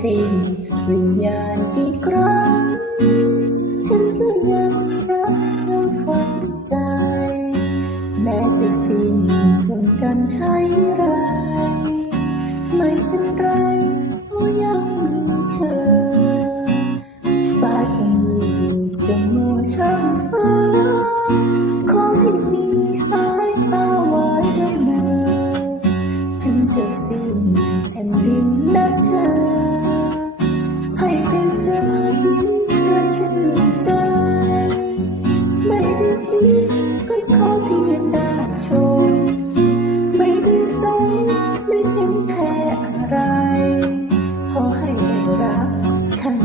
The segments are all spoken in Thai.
สิ้นวิญญาณกี่ครั้งฉันก็ยังรักและฝันใจ แม้จะสิ้นคงจันใช้ไร ไม่เป็นไรก็ยังมีเธอ ฟ้าจะมืดจะมัวช่างฟ้าขอให้มีสายตาไว้ด้วยมือถึงจะสิ้นแผ่นดิน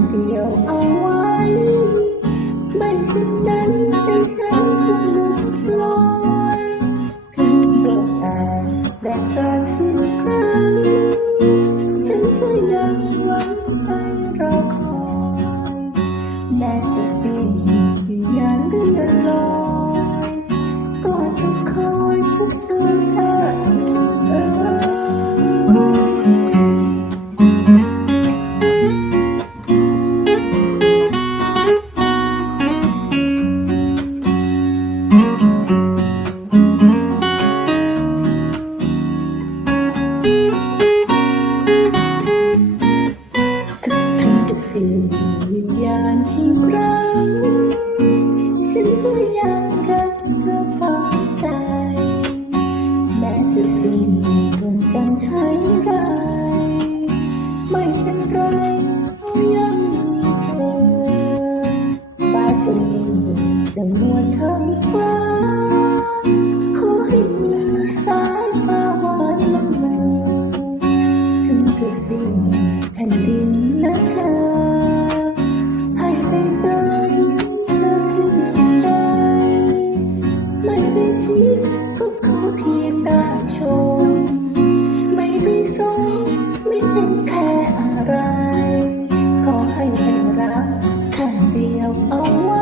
เดียวเอาไว้ไม่เช่นนั้นใจฉันคงหลุกลอยถึงโลกแต่แดกรักสิ้นครั้ง ฉันก็ยังหวังใจรอคอยแม้จะสิ้นที่ยานเลื่อนลอย รักฉันก็ยังรักเธอฝังใจ แม้จะสิ้นดวงจันทร์ใช้ไรไม่เป็นไรเพราะยังมีเธอฟ้าจะมีจะมัวช่างฟ้าขอให้มีสายตาหวานละเมอถึงจะสิ้นแผ่นดิน ไม่ได้ชี้ก็ขอเพียงได้ชมไม่ได้สนไม่เป็นแค่อะไรขอให้ได้รักครั้งเดียวเอาไว้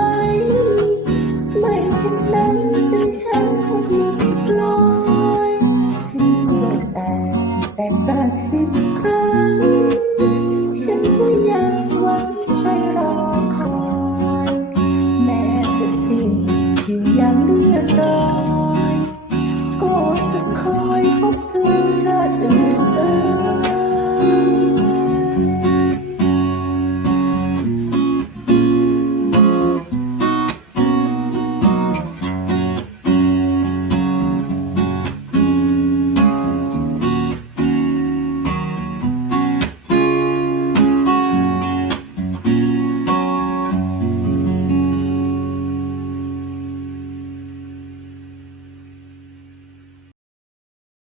ก็จะ